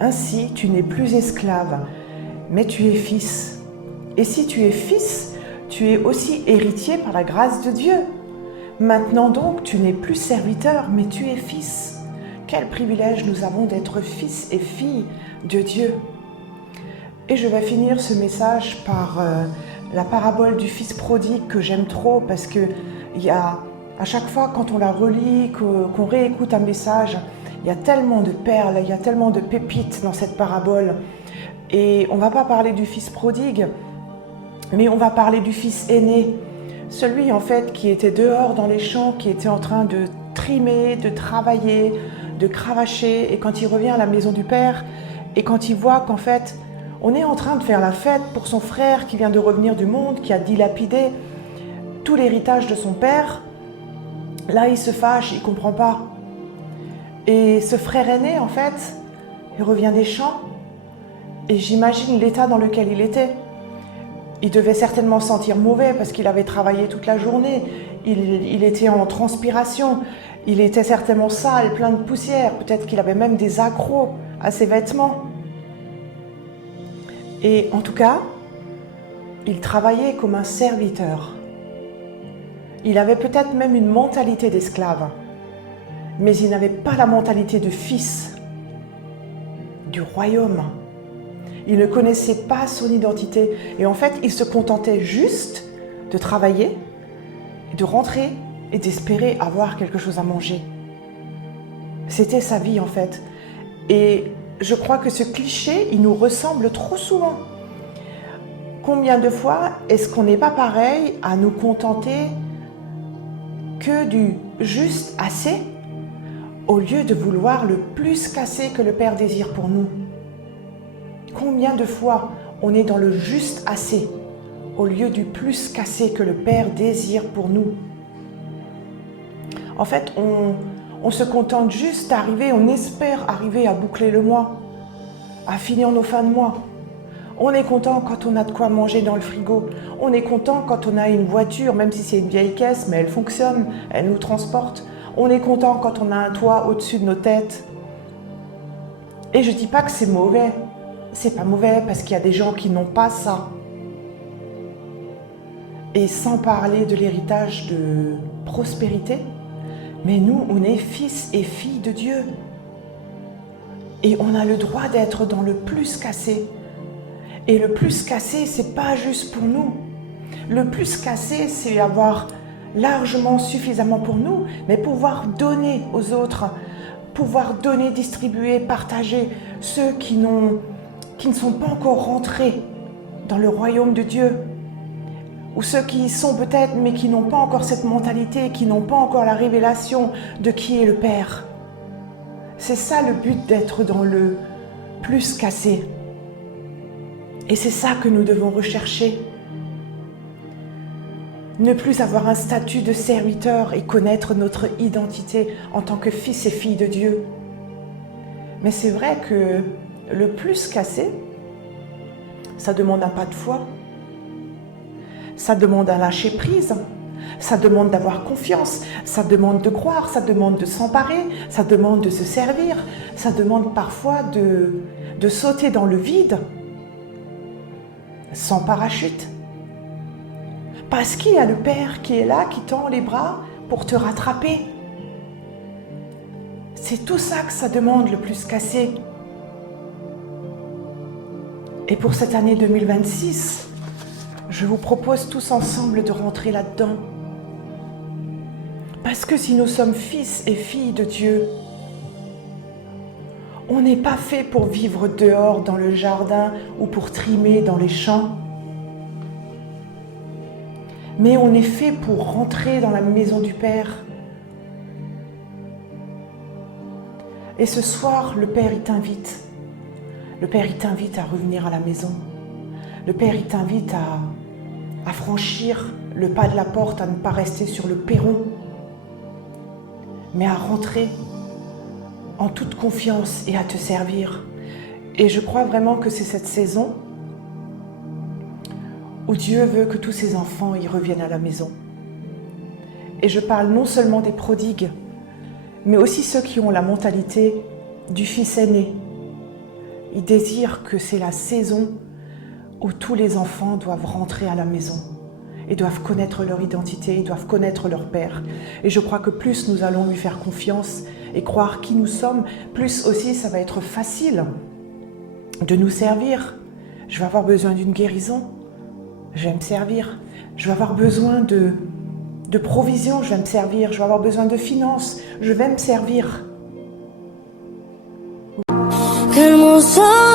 Ainsi, tu n'es plus esclave, mais tu es fils. Et si tu es fils, tu es aussi héritier par la grâce de Dieu. Maintenant donc, tu n'es plus serviteur, mais tu es fils. Quel privilège nous avons d'être fils et filles de Dieu. Et je vais finir ce message par la parabole du fils prodigue que j'aime trop parce que à chaque fois quand on la relit, qu'on réécoute un message, il y a tellement de perles, il y a tellement de pépites dans cette parabole. Et on ne va pas parler du fils prodigue, mais on va parler du fils aîné. Celui en fait qui était dehors dans les champs, qui était en train de trimer, de travailler, de cravacher. Et quand il revient à la maison du père, et quand il voit qu'en fait, on est en train de faire la fête pour son frère qui vient de revenir du monde, qui a dilapidé tout l'héritage de son père, là il se fâche, il ne comprend pas. Et ce frère aîné, en fait, il revient des champs, et j'imagine l'état dans lequel il était. Il devait certainement se sentir mauvais parce qu'il avait travaillé toute la journée. Il était en transpiration. Il était certainement sale, plein de poussière. Peut-être qu'il avait même des accros à ses vêtements. Et en tout cas, il travaillait comme un serviteur. Il avait peut-être même une mentalité d'esclave, mais il n'avait pas la mentalité de fils du royaume. Il ne connaissait pas son identité et en fait, il se contentait juste de travailler, de rentrer et d'espérer avoir quelque chose à manger. C'était sa vie en fait. Et je crois que ce cliché, il nous ressemble trop souvent. Combien de fois est-ce qu'on n'est pas pareil à nous contenter que du juste assez au lieu de vouloir le plus qu'assez que le Père désire pour nous? Combien de fois on est dans le juste assez au lieu du plus qu'assez que le Père désire pour nous? En fait, on se contente juste d'arriver, on espère arriver à boucler le mois, à finir nos fins de mois. On est content quand on a de quoi manger dans le frigo. On est content quand on a une voiture, même si c'est une vieille caisse, mais elle fonctionne, elle nous transporte. On est content quand on a un toit au-dessus de nos têtes. Et je ne dis pas que c'est mauvais. C'est pas mauvais parce qu'il y a des gens qui n'ont pas ça. Et sans parler de l'héritage de prospérité, mais nous, on est fils et filles de Dieu. Et on a le droit d'être dans le plus qu'assez. Et le plus qu'assez, c'est pas juste pour nous. Le plus qu'assez, c'est avoir largement suffisamment pour nous, mais pouvoir donner aux autres, pouvoir donner, distribuer, partager ceux qui ne sont pas encore rentrés dans le royaume de Dieu, ou ceux qui y sont peut-être, mais qui n'ont pas encore cette mentalité, qui n'ont pas encore la révélation de qui est le Père. C'est ça le but d'être dans le plus qu'assez. Et c'est ça que nous devons rechercher. Ne plus avoir un statut de serviteur et connaître notre identité en tant que fils et filles de Dieu. Mais c'est vrai que le plus qu'assez, ça demande un pas de foi. Ça demande un lâcher prise. Ça demande d'avoir confiance. Ça demande de croire. Ça demande de s'emparer. Ça demande de se servir. Ça demande parfois de sauter dans le vide sans parachute. Parce qu'il y a le Père qui est là, qui tend les bras pour te rattraper. C'est tout ça que ça demande le plus qu'assez. Et pour cette année 2026, je vous propose tous ensemble de rentrer là-dedans. Parce que si nous sommes fils et filles de Dieu, on n'est pas fait pour vivre dehors dans le jardin ou pour trimer dans les champs. Mais on est fait pour rentrer dans la maison du Père. Et ce soir, le Père, il t'invite. Le Père, il t'invite à revenir à la maison. Le Père, il t'invite à franchir le pas de la porte, à ne pas rester sur le perron, mais à rentrer en toute confiance et à te servir. Et je crois vraiment que c'est cette saison où Dieu veut que tous ses enfants y reviennent à la maison. Et je parle non seulement des prodigues, mais aussi ceux qui ont la mentalité du fils aîné, Il désire que c'est la saison où tous les enfants doivent rentrer à la maison et doivent connaître leur identité, ils doivent connaître leur Père. Et je crois que plus nous allons lui faire confiance et croire qui nous sommes, plus aussi ça va être facile de nous servir. Je vais avoir besoin d'une guérison, je vais me servir. Je vais avoir besoin de provision, je vais me servir. Je vais avoir besoin de finances, je vais me servir. Hermoso